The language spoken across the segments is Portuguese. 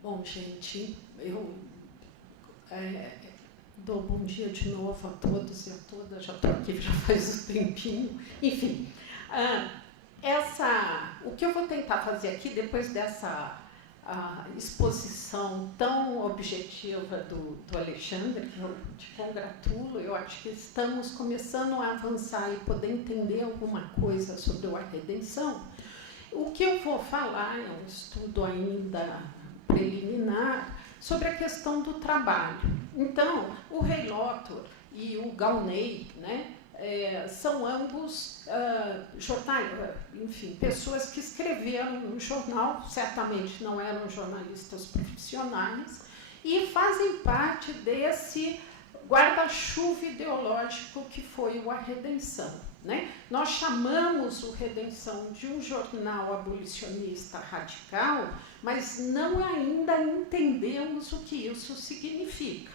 Bom, gente, eu dou bom dia de novo a todos e a todas, já estou aqui já faz um tempinho. Enfim, o que eu vou tentar fazer aqui, depois dessa exposição tão objetiva do Alexandre, que eu te congratulo, eu acho que estamos começando a avançar e poder entender alguma coisa sobre a redenção. O que eu vou falar é um estudo ainda preliminar sobre a questão do trabalho. Então, o Ray Lotor e o Gaunay, né, são ambos pessoas que escreveram no jornal, certamente não eram jornalistas profissionais, e fazem parte desse guarda-chuva ideológico que foi o A Redenção. Né? Nós chamamos o Redenção de um jornal abolicionista radical, mas não ainda entendemos o que isso significa.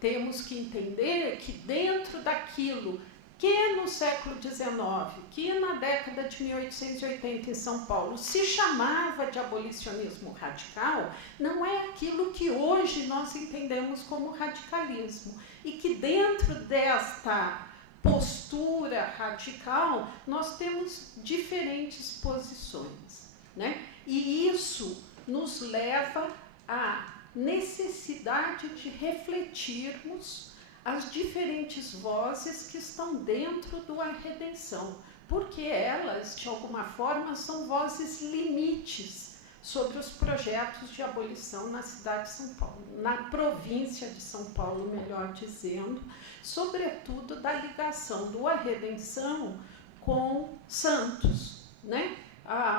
Temos que entender que dentro daquilo que no século XIX, que na década de 1880 em São Paulo se chamava de abolicionismo radical, não é aquilo que hoje nós entendemos como radicalismo. E que dentro desta postura radical, nós temos diferentes posições. Né? E isso nos leva à necessidade de refletirmos as diferentes vozes que estão dentro do A Redenção, porque elas, de alguma forma, são vozes limites sobre os projetos de abolição na cidade de São Paulo, na província de São Paulo, melhor dizendo, sobretudo da ligação do A Redenção com Santos, né?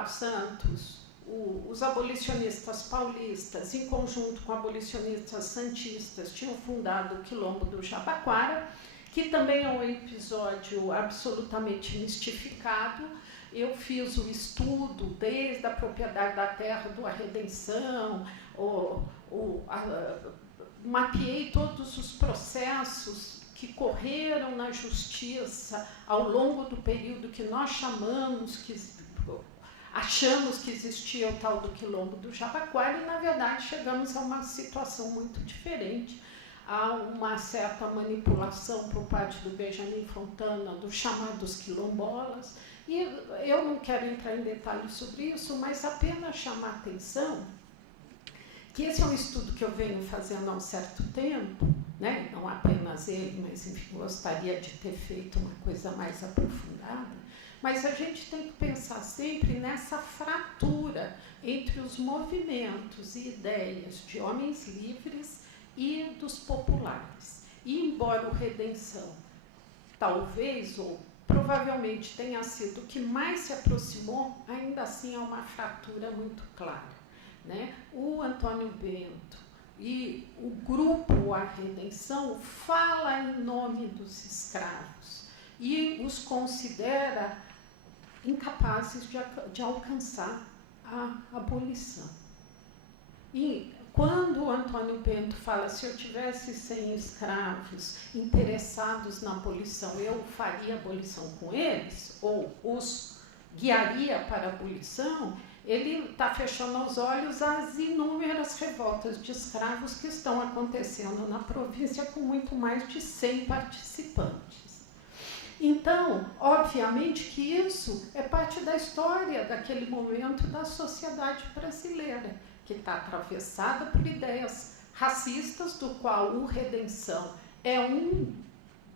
Santos, os abolicionistas paulistas, em conjunto com abolicionistas santistas, tinham fundado o Quilombo do Jabaquara, que também é um episódio absolutamente mistificado. Eu fiz o estudo desde a propriedade da terra do A Redenção, mapeei todos os processos que correram na justiça ao longo do período que nós achamos que existia o tal do Quilombo do Jabaquara e, na verdade, chegamos a uma situação muito diferente. Há uma certa manipulação por parte do Benjamin Fontana dos chamados quilombolas, e eu não quero entrar em detalhes sobre isso, mas apenas chamar a atenção que esse é um estudo que eu venho fazendo há um certo tempo, né? Não apenas ele, mas enfim, gostaria de ter feito uma coisa mais aprofundada. Mas a gente tem que pensar sempre nessa fratura entre os movimentos e ideias de homens livres e dos populares. E embora o Redenção, talvez ou provavelmente tenha sido o que mais se aproximou, ainda assim é uma fratura muito clara. Né? O Antônio Bento e o grupo A Redenção fala em nome dos escravos e os considera incapazes de alcançar a abolição. E quando o Antônio Bento fala, se eu tivesse 100 escravos interessados na abolição, eu faria abolição com eles, ou os guiaria para a abolição, ele está fechando os olhos às inúmeras revoltas de escravos que estão acontecendo na província com muito mais de 100 participantes. Então, obviamente que isso é parte da história daquele momento da sociedade brasileira, que está atravessada por ideias racistas, do qual o Redenção é um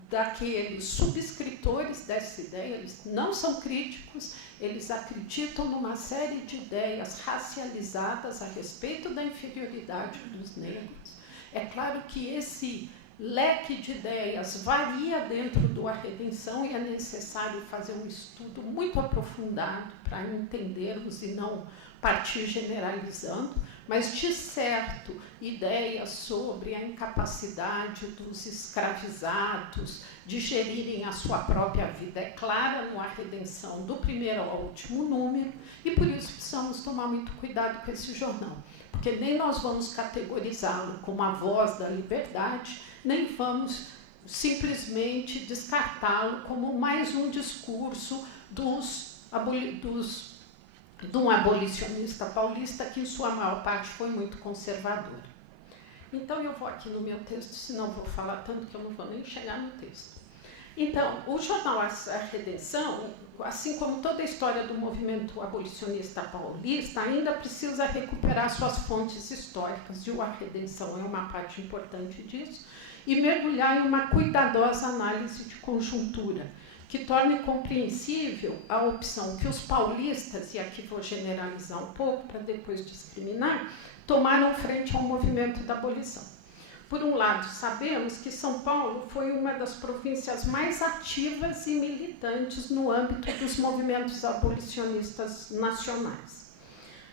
daqueles subscritores dessa ideia. Eles não são críticos, eles acreditam numa série de ideias racializadas a respeito da inferioridade dos negros. É claro que esse leque de ideias varia dentro do A Redenção e é necessário fazer um estudo muito aprofundado para entendermos e não partir generalizando, mas, de certo, ideias sobre a incapacidade dos escravizados de gerirem a sua própria vida é clara no A Redenção, do primeiro ao último número, e por isso precisamos tomar muito cuidado com esse jornal, porque nem nós vamos categorizá-lo como a voz da liberdade, nem vamos simplesmente descartá-lo como mais um discurso dos de um abolicionista paulista que, em sua maior parte, foi muito conservador. Então, eu vou aqui no meu texto, senão vou falar tanto que eu não vou nem chegar no texto. Então, o jornal A Redenção, assim como toda a história do movimento abolicionista paulista, ainda precisa recuperar suas fontes históricas, e A Redenção é uma parte importante disso, e mergulhar em uma cuidadosa análise de conjuntura, que torne compreensível a opção que os paulistas, e aqui vou generalizar um pouco para depois discriminar, tomaram frente ao movimento da abolição. Por um lado, sabemos que São Paulo foi uma das províncias mais ativas e militantes no âmbito dos movimentos abolicionistas nacionais.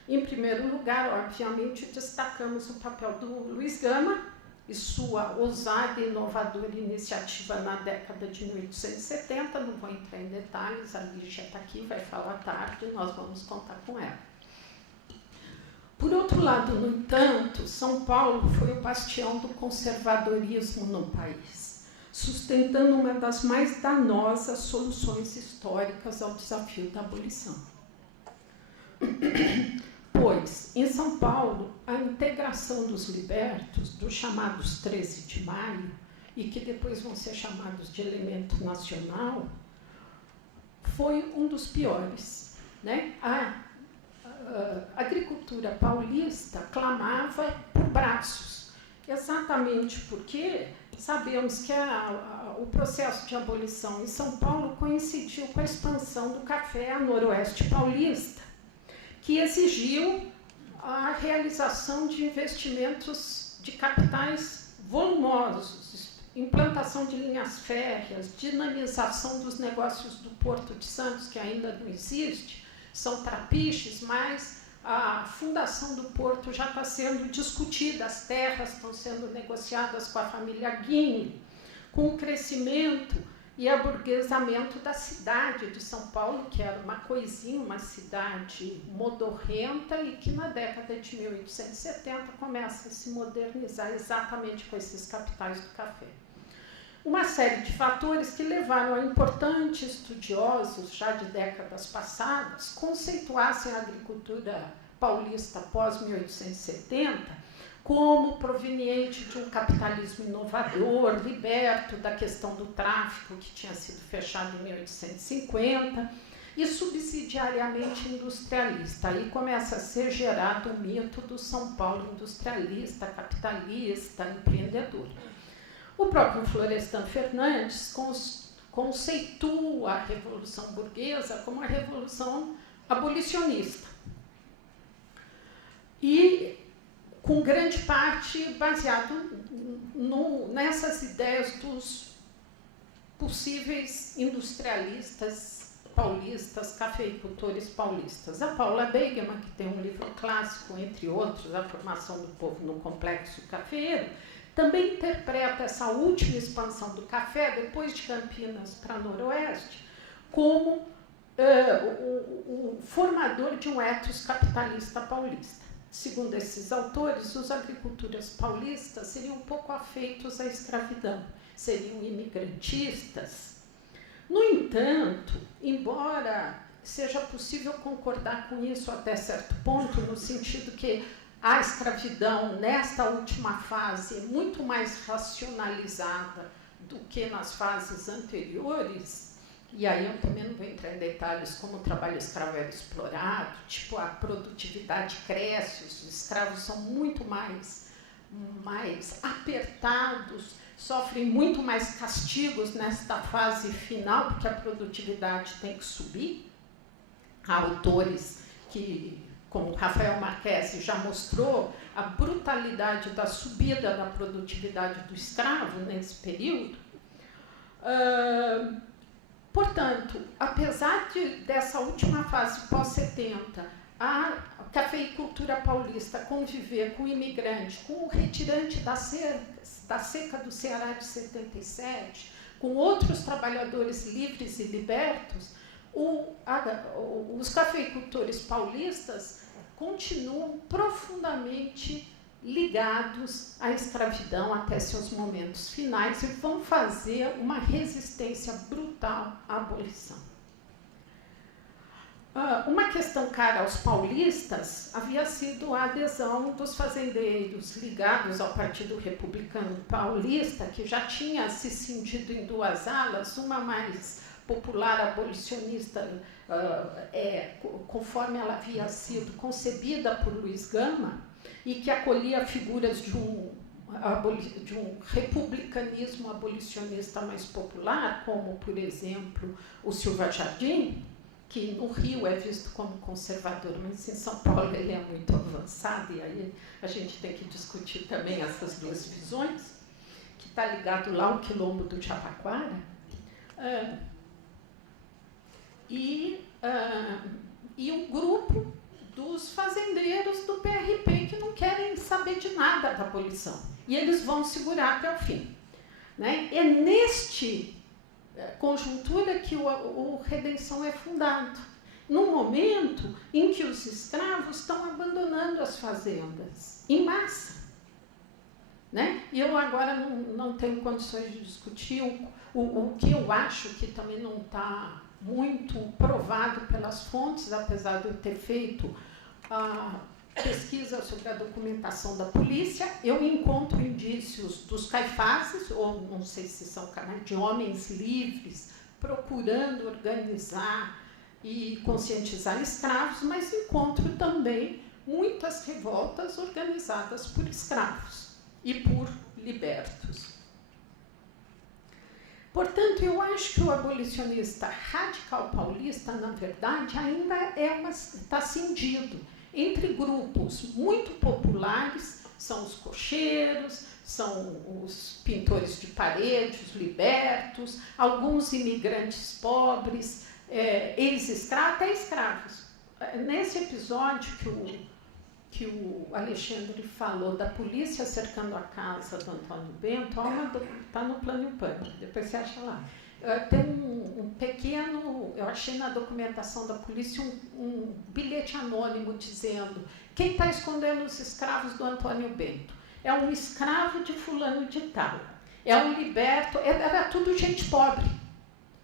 Em primeiro lugar, obviamente, destacamos o papel do Luiz Gama e sua ousada e inovadora iniciativa na década de 1870. Não vou entrar em detalhes, a Lígia está aqui, vai falar tarde, nós vamos contar com ela. Por outro lado, no entanto, São Paulo foi o bastião do conservadorismo no país, sustentando uma das mais danosas soluções históricas ao desafio da abolição. Pois, em São Paulo, a integração dos libertos, dos chamados 13 de maio, e que depois vão ser chamados de elemento nacional, foi um dos piores, né? A agricultura paulista clamava por braços, exatamente porque sabemos que o processo de abolição em São Paulo coincidiu com a expansão do café a noroeste paulista, que exigiu a realização de investimentos de capitais volumosos, implantação de linhas férreas, dinamização dos negócios do Porto de Santos, que ainda não existe, são trapiches, mas a fundação do porto já está sendo discutida, as terras estão sendo negociadas com a família Guinle, com o crescimento e aburguesamento da cidade de São Paulo, que era uma coisinha, uma cidade modorrenta e que na década de 1870 começa a se modernizar exatamente com esses capitais do café. Uma série de fatores que levaram a importantes estudiosos, já de décadas passadas, conceituassem a agricultura paulista pós-1870 como proveniente de um capitalismo inovador, liberto da questão do tráfico, que tinha sido fechado em 1850, e subsidiariamente industrialista. Aí começa a ser gerado o mito do São Paulo industrialista, capitalista, empreendedor. O próprio Florestan Fernandes conceitua a Revolução Burguesa como uma revolução abolicionista. E com grande parte baseado nessas ideias dos possíveis industrialistas paulistas, cafeicultores paulistas. A Paula Begemann, que tem um livro clássico, entre outros, A Formação do Povo no Complexo Cafeeiro, também interpreta essa última expansão do café, depois de Campinas para Noroeste, como o formador de um ethos capitalista paulista. Segundo esses autores, os agricultores paulistas seriam um pouco afeitos à escravidão, seriam imigrantistas. No entanto, embora seja possível concordar com isso até certo ponto, no sentido que a escravidão, nesta última fase, é muito mais racionalizada do que nas fases anteriores, e aí eu também não vou entrar em detalhes como o trabalho escravo era explorado, tipo a produtividade cresce, os escravos são muito mais apertados, sofrem muito mais castigos nesta fase final, porque a produtividade tem que subir. Há autores que, como Rafael Marquesi já mostrou, a brutalidade da subida da produtividade do escravo nesse período. Portanto, apesar dessa última fase pós-70, a cafeicultura paulista conviver com o imigrante, com o retirante da seca do Ceará de 77, com outros trabalhadores livres e libertos, os cafeicultores paulistas continuam profundamente ligados à escravidão até seus momentos finais e vão fazer uma resistência brutal à abolição. Uma questão cara aos paulistas havia sido a adesão dos fazendeiros ligados ao Partido Republicano Paulista, que já tinha se cindido em duas alas, uma mais popular abolicionista, conforme ela havia sido concebida por Luiz Gama, e que acolhia figuras de um republicanismo abolicionista mais popular, como, por exemplo, o Silva Jardim, que no Rio é visto como conservador, mas em São Paulo ele é muito avançado, e aí a gente tem que discutir também essas duas visões, que está ligado lá ao quilombo do Jabaquara, e um grupo dos fazendeiros do PRP que não querem saber de nada da abolição, e eles vão segurar até o fim, né? É neste conjuntura que o Redenção é fundado, no momento em que os escravos estão abandonando as fazendas, em massa. Né? E eu agora não tenho condições de discutir o que eu acho que também não está muito provado pelas fontes, apesar de eu ter feito a pesquisa sobre a documentação da polícia. Eu encontro indícios dos caifases, ou não sei se são canais de homens livres, procurando organizar e conscientizar escravos, mas encontro também muitas revoltas organizadas por escravos e por libertos. Portanto, eu acho que o abolicionista radical paulista, na verdade, ainda está cindido entre grupos muito populares, são os cocheiros, são os pintores de parede, os libertos, alguns imigrantes pobres, ex-escravos, até escravos. Nesse episódio que o Alexandre falou da polícia cercando a casa do Antônio Bento, está no Plano Pânico, depois você acha lá. Tem um pequeno, eu achei na documentação da polícia um bilhete anônimo dizendo: quem está escondendo os escravos do Antônio Bento? É um escravo de fulano de tal, é um liberto, era tudo gente pobre,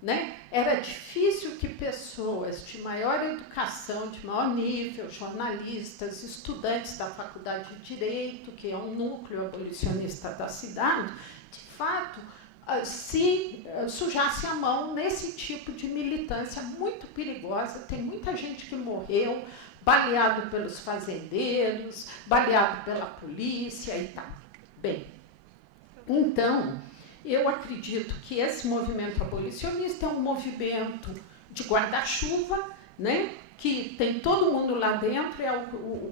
né? Era difícil que pessoas de maior educação, de maior nível, jornalistas, estudantes da Faculdade de Direito, que é um núcleo abolicionista da cidade, de fato, se sujasse a mão nesse tipo de militância muito perigosa. Tem muita gente que morreu baleado pelos fazendeiros, baleado pela polícia e tal. Bem, então, eu acredito que esse movimento abolicionista é um movimento de guarda-chuva, né, que tem todo mundo lá dentro,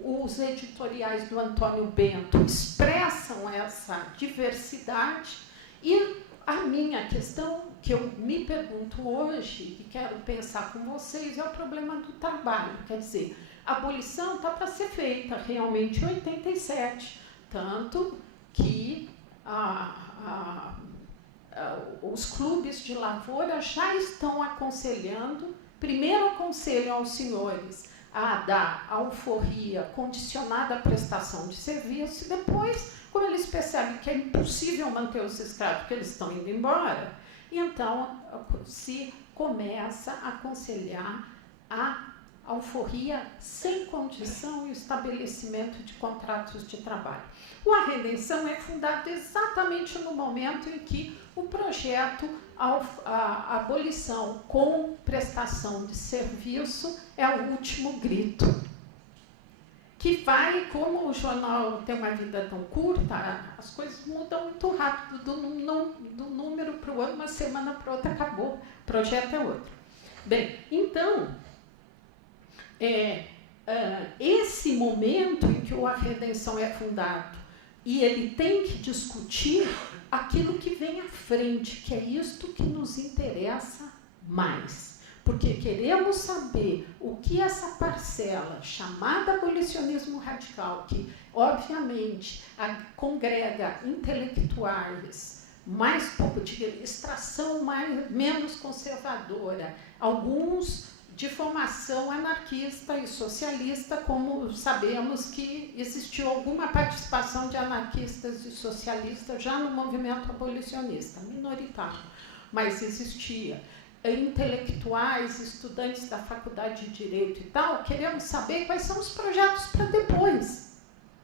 os editoriais do Antônio Bento expressam essa diversidade, e a minha questão, que eu me pergunto hoje, e quero pensar com vocês, é o problema do trabalho. Quer dizer, a abolição está para ser feita realmente em 87, tanto que os clubes de lavoura já estão aconselhando, primeiro aconselham aos senhores a dar alforria condicionada à prestação de serviço, e depois, quando eles percebem que é impossível manter os escravos porque eles estão indo embora, então se começa a aconselhar a alforria sem condição e o estabelecimento de contratos de trabalho. A Redenção é fundado exatamente no momento em que o projeto, a abolição com prestação de serviço, é o último grito. Que vai, como o jornal tem uma vida tão curta, as coisas mudam muito rápido, do número para o outro, uma semana para outra, acabou, o projeto é outro. Bem, então, esse momento em que a Redenção é fundado, e ele tem que discutir aquilo que vem à frente, que é isto que nos interessa mais. Porque queremos saber o que essa parcela, chamada abolicionismo radical, que obviamente congrega intelectuais mais de extração menos conservadora, alguns de formação anarquista e socialista, como sabemos que existiu alguma participação de anarquistas e socialistas já no movimento abolicionista, minoritário, mas existia. intelectuais, estudantes da faculdade de Direito e tal, queremos saber quais são os projetos para depois.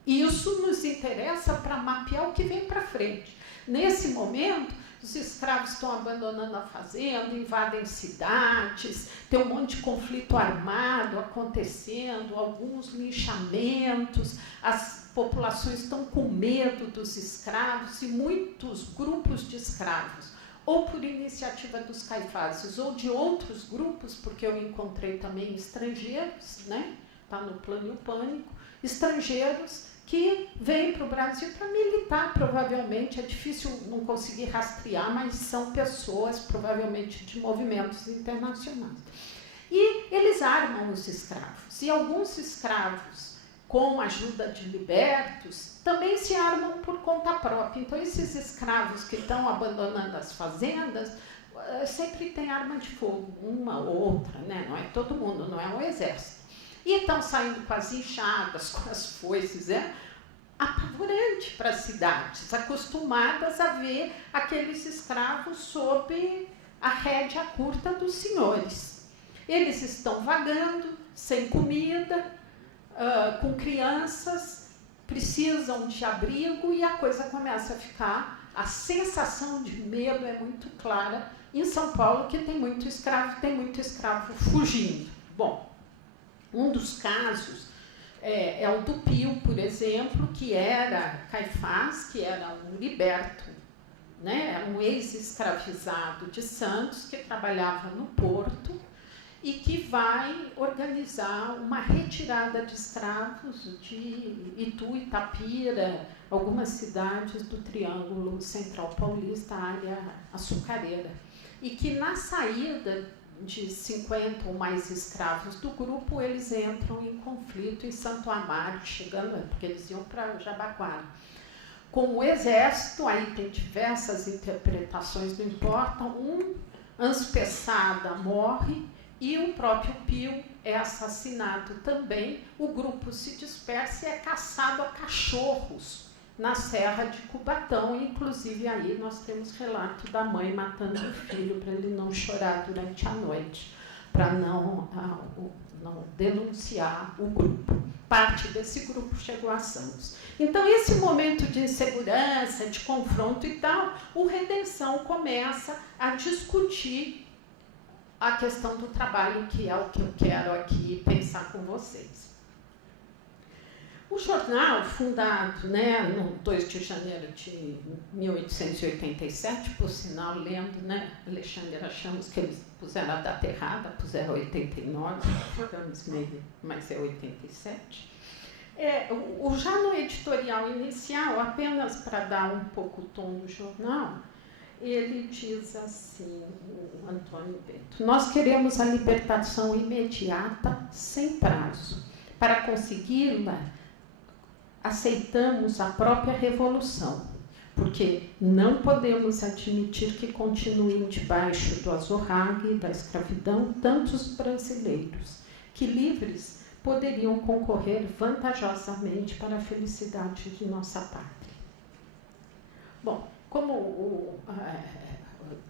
E isso nos interessa para mapear o que vem para frente. Nesse momento, os escravos estão abandonando a fazenda, invadem cidades, tem um monte de conflito armado acontecendo, alguns linchamentos, as populações estão com medo dos escravos e muitos grupos de escravos, ou por iniciativa dos Caifás ou de outros grupos, porque eu encontrei também estrangeiros, né? Está no Plano e o Pânico, estrangeiros que vêm para o Brasil para militar, provavelmente. É difícil não conseguir rastrear, mas são pessoas, provavelmente, de movimentos internacionais. E eles armam os escravos. E alguns escravos, com a ajuda de libertos, também se armam por conta própria. Então, esses escravos que estão abandonando as fazendas, sempre tem arma de fogo, uma ou outra, né? Não é todo mundo, não é um exército. E estão saindo com as enxadas, com as foices, apavorante para as cidades, acostumadas a ver aqueles escravos sob a rédea curta dos senhores. Eles estão vagando, sem comida, com crianças, precisam de abrigo e a coisa começa a ficar, a sensação de medo é muito clara em São Paulo, que tem muito escravo fugindo. Bom, um dos casos é o do Pio, por exemplo, que era Caifás, que era um liberto, né? Um ex-escravizado de Santos, que trabalhava no Porto e que vai organizar uma retirada de escravos de Itu, Itapira, algumas cidades do Triângulo Central Paulista, área açucareira. E que na saída de 50 ou mais escravos do grupo, eles entram em conflito em Santo Amaro, chegando, porque eles iam para Jabaquara. Com o exército, aí tem diversas interpretações, não importa, um Anspessada morre e o próprio Pio é assassinado também. O grupo se dispersa e é caçado a cachorros na Serra de Cubatão, inclusive aí nós temos relato da mãe matando o filho para ele não chorar durante a noite, para não denunciar o grupo. Parte desse grupo chegou a Santos. Então, esse momento de insegurança, de confronto e tal, o Redenção começa a discutir a questão do trabalho, que é o que eu quero aqui pensar com vocês. O jornal, fundado, né, no 2 de janeiro de 1887, por sinal, lendo, né, Alexandre, achamos que eles puseram a data errada, puseram 89, ficamos meio, mas é 87. Já no editorial inicial, apenas para dar um pouco o tom do jornal, ele diz assim, o Antônio Bento: nós queremos a libertação imediata, sem prazo. Para consegui-la, aceitamos a própria revolução, porque não podemos admitir que continuem debaixo do azorrague e da escravidão tantos brasileiros, que livres poderiam concorrer vantajosamente para a felicidade de nossa pátria. Bom, como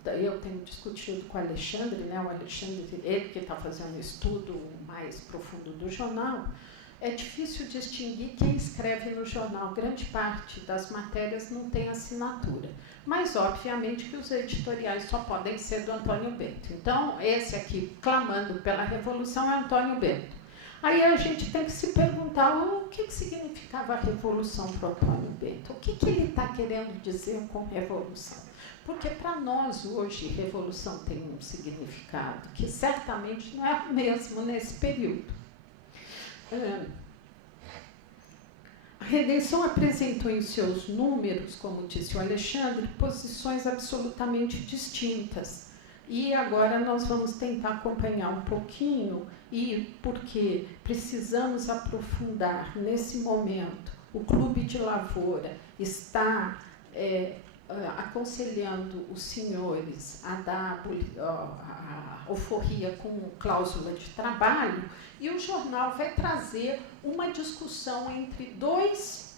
eu tenho discutido com o Alexandre, né, o Alexandre, ele que está fazendo um estudo mais profundo do jornal, é difícil distinguir quem escreve no jornal. Grande parte das matérias não tem assinatura. Mas, obviamente, que os editoriais só podem ser do Antônio Bento. Então, esse aqui, clamando pela Revolução, é Antônio Bento. Aí a gente tem que se perguntar o que significava a Revolução para o Antônio Bento. O que ele está querendo dizer com Revolução? Porque, para nós, hoje, Revolução tem um significado que certamente não é o mesmo nesse período. A Redenção apresentou em seus números, como disse o Alexandre, posições absolutamente distintas. E agora nós vamos tentar acompanhar um pouquinho, e porque precisamos aprofundar nesse momento. O Clube de Lavoura está aconselhando os senhores a dar a alforria com cláusula de trabalho, e o jornal vai trazer uma discussão entre dois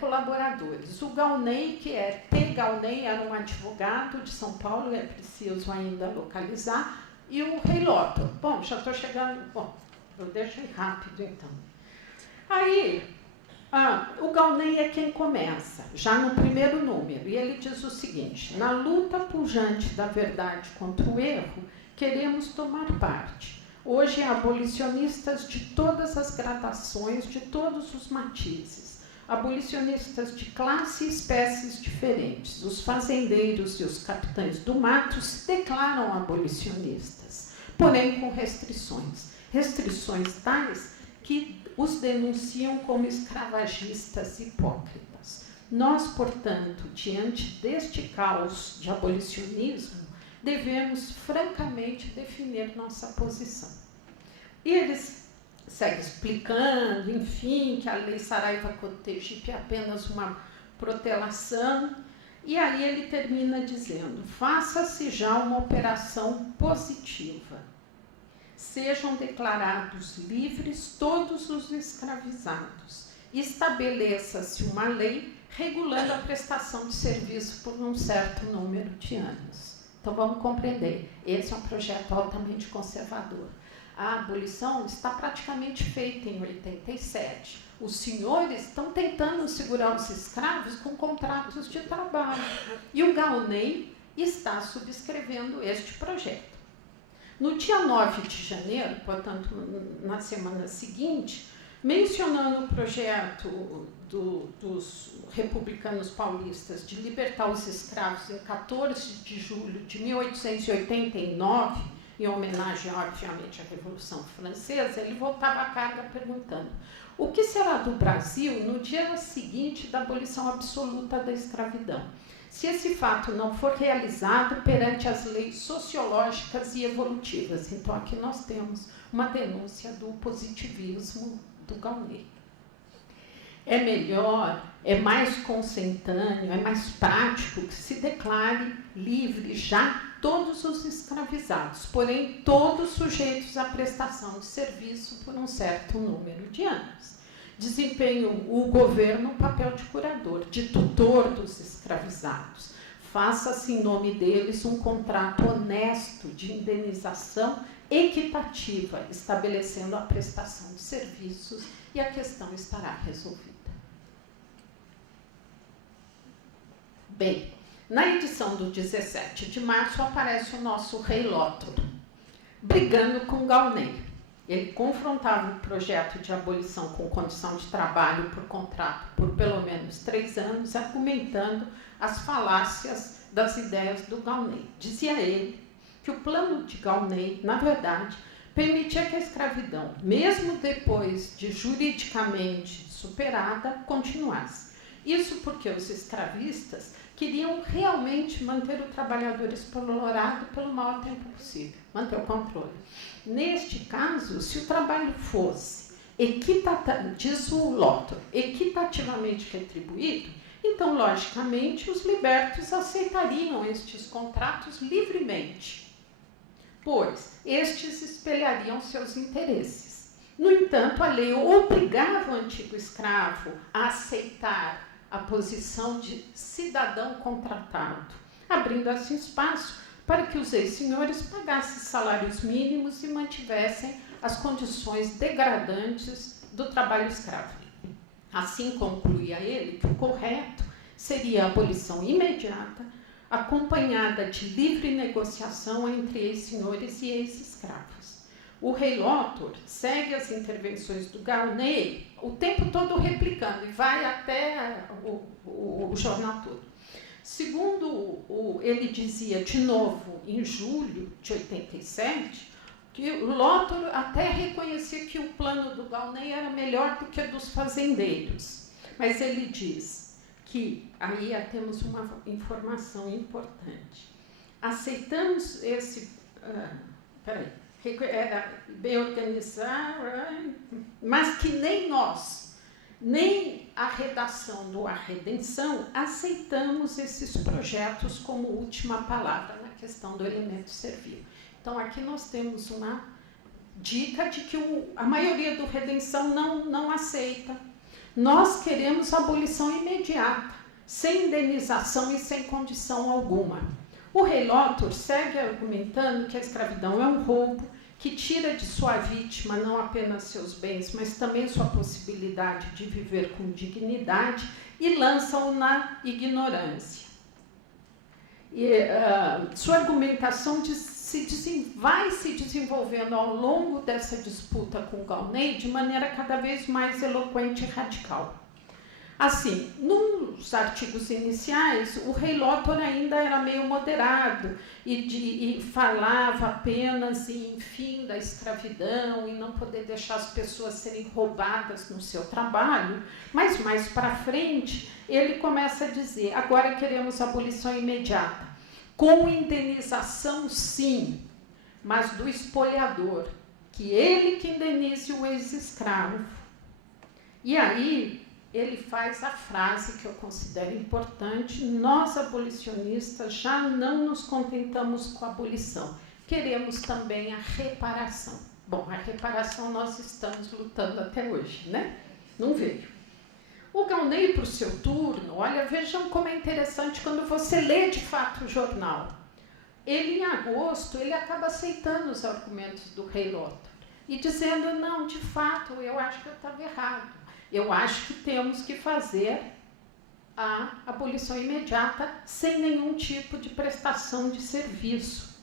colaboradores. O Gaunay, que é T. Gaunay, era um advogado de São Paulo, é preciso ainda localizar, e o Reiloto. Bom, já estou chegando. Bom, eu deixei rápido, então. Aí, o Gaunay é quem começa, já no primeiro número, e ele diz o seguinte: na luta pujante da verdade contra o erro, queremos tomar parte. Hoje, abolicionistas de todas as gradações, de todos os matizes, abolicionistas de classe e espécies diferentes, os fazendeiros e os capitães do mato se declaram abolicionistas, porém com restrições tais que os denunciam como escravagistas hipócritas. Nós, portanto, diante deste caos de abolicionismo, devemos francamente definir nossa posição. E eles seguem explicando, enfim, que a Lei Saraiva-Cotegipe é apenas uma protelação, e aí ele termina dizendo: faça-se já uma operação positiva. Sejam declarados livres todos os escravizados. Estabeleça-se uma lei regulando a prestação de serviço por um certo número de anos. Então, vamos compreender, esse é um projeto altamente conservador. A abolição está praticamente feita em 87. Os senhores estão tentando segurar os escravos com contratos de trabalho. E o Gaunay está subscrevendo este projeto. No dia 9 de janeiro, portanto, na semana seguinte, mencionando o projeto dos republicanos paulistas de libertar os escravos em 14 de julho de 1889, em homenagem, obviamente, à Revolução Francesa, ele voltava a carga perguntando: o que será do Brasil no dia seguinte da abolição absoluta da escravidão, se esse fato não for realizado perante as leis sociológicas e evolutivas? Então, aqui nós temos uma denúncia do positivismo do Gaunay. É melhor, é mais consentâneo, é mais prático que se declare livre já todos os escravizados, porém todos sujeitos à prestação de serviço por um certo número de anos. Desempenha o governo um papel de curador, de tutor dos escravizados. Faça-se em nome deles um contrato honesto de indenização equitativa, estabelecendo a prestação de serviços, e a questão estará resolvida. Bem, na edição do 17 de março aparece o nosso Reiloto, brigando com Gaunay. Ele confrontava o projeto de abolição com condição de trabalho por contrato por pelo menos 3 anos, argumentando as falácias das ideias do Gaunay. Dizia ele que o plano de Gaunay, na verdade, permitia que a escravidão, mesmo depois de juridicamente superada, continuasse. Isso porque os escravistas queriam realmente manter o trabalhador explorado pelo maior tempo possível, manter o controle. Neste caso, se o trabalho fosse diz o Lotter, equitativamente retribuído, então, logicamente, os libertos aceitariam estes contratos livremente, pois estes espelhariam seus interesses. No entanto, a lei obrigava o antigo escravo a aceitar a posição de cidadão contratado, abrindo assim espaço para que os ex-senhores pagassem salários mínimos e mantivessem as condições degradantes do trabalho escravo. Assim, concluía ele que o correto seria a abolição imediata, acompanhada de livre negociação entre ex-senhores e ex-escravos. O Reiloto segue as intervenções do Gaunay o tempo todo replicando, e vai até o jornal todo. Segundo ele dizia, de novo, em julho de 87, que o Lotter até reconhecia que o plano do Gaunay era melhor do que o dos fazendeiros. Mas ele diz que, aí temos uma informação importante, aceitamos esse... era bem organizado, mas que nem nós, nem a redação do A Redenção, aceitamos esses projetos como última palavra na questão do elemento servil. Então, aqui nós temos uma dica de que a maioria do Redenção não aceita. Nós queremos abolição imediata, sem indenização e sem condição alguma. O rei Lothar segue argumentando que a escravidão é um roubo, que tira de sua vítima não apenas seus bens, mas também sua possibilidade de viver com dignidade, e lança-o na ignorância. Sua argumentação vai se desenvolvendo ao longo dessa disputa com Gaunay de maneira cada vez mais eloquente e radical. Assim, nos artigos iniciais, o rei Lothar ainda era meio moderado e falava apenas em fim da escravidão e não poder deixar as pessoas serem roubadas no seu trabalho, mas mais para frente ele começa a dizer: agora queremos abolição imediata, com indenização sim, mas do espoliador, que ele que indenize o ex-escravo. E aí ele faz a frase que eu considero importante: nós abolicionistas já não nos contentamos com a abolição, queremos também a reparação. Bom, a reparação nós estamos lutando até hoje, né? Não veio. O Gaunay, por seu turno, olha, vejam como é interessante quando você lê de fato o jornal. Ele, em agosto, ele acaba aceitando os argumentos do rei Lothar e dizendo: não, de fato, eu acho que eu estava errado. Eu acho que temos que fazer a abolição imediata sem nenhum tipo de prestação de serviço.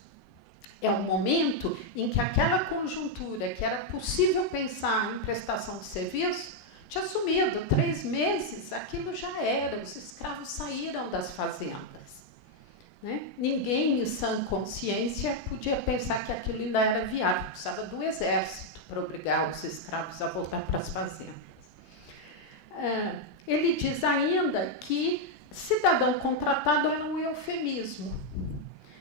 É um momento em que aquela conjuntura que era possível pensar em prestação de serviço tinha sumido. 3 meses, aquilo já era, os escravos saíram das fazendas. Né? Ninguém em sã consciência podia pensar que aquilo ainda era viável, precisava do exército para obrigar os escravos a voltar para as fazendas. Ele diz ainda que cidadão contratado era um eufemismo.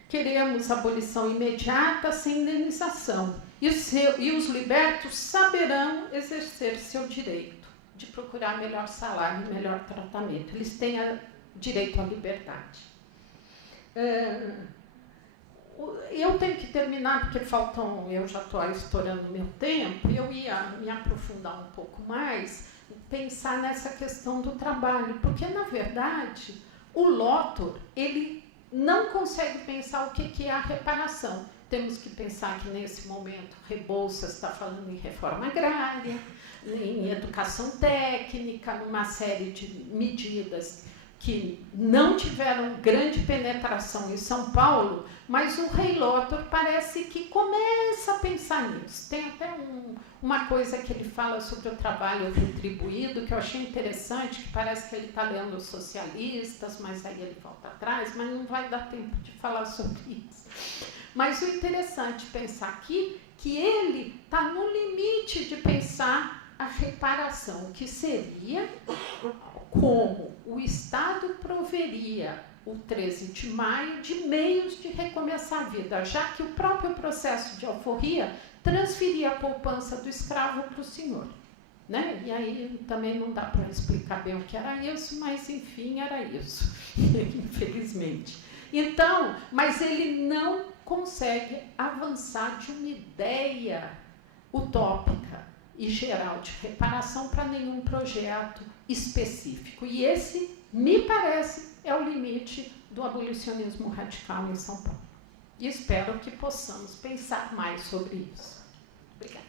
Queremos abolição imediata sem indenização. E os libertos saberão exercer seu direito de procurar melhor salário e melhor tratamento. Eles têm direito à liberdade. Eu tenho que terminar, porque eu já estou estourando meu tempo, eu ia me aprofundar um pouco mais, pensar nessa questão do trabalho, porque, na verdade, o Lothar, ele não consegue pensar o que é a reparação. Temos que pensar que, nesse momento, Rebouças está falando em reforma agrária, em educação técnica, numa série de medidas que não tiveram grande penetração em São Paulo, mas o rei Lothar parece que começa a pensar nisso. Tem até uma coisa que ele fala sobre o trabalho retribuído, que eu achei interessante, que parece que ele está lendo os socialistas, mas aí ele volta atrás, mas não vai dar tempo de falar sobre isso. Mas o interessante pensar aqui que ele está no limite de pensar a reparação, que seria como o Estado proveria o 13 de maio de meios de recomeçar a vida, já que o próprio processo de alforria transferia a poupança do escravo para o senhor. Né? E aí também não dá para explicar bem o que era isso, mas enfim, era isso, infelizmente. Então, mas ele não consegue avançar de uma ideia utópica e geral de reparação para nenhum projeto específico. E esse, me parece, é o limite do abolicionismo radical em São Paulo. E espero que possamos pensar mais sobre isso. Obrigada.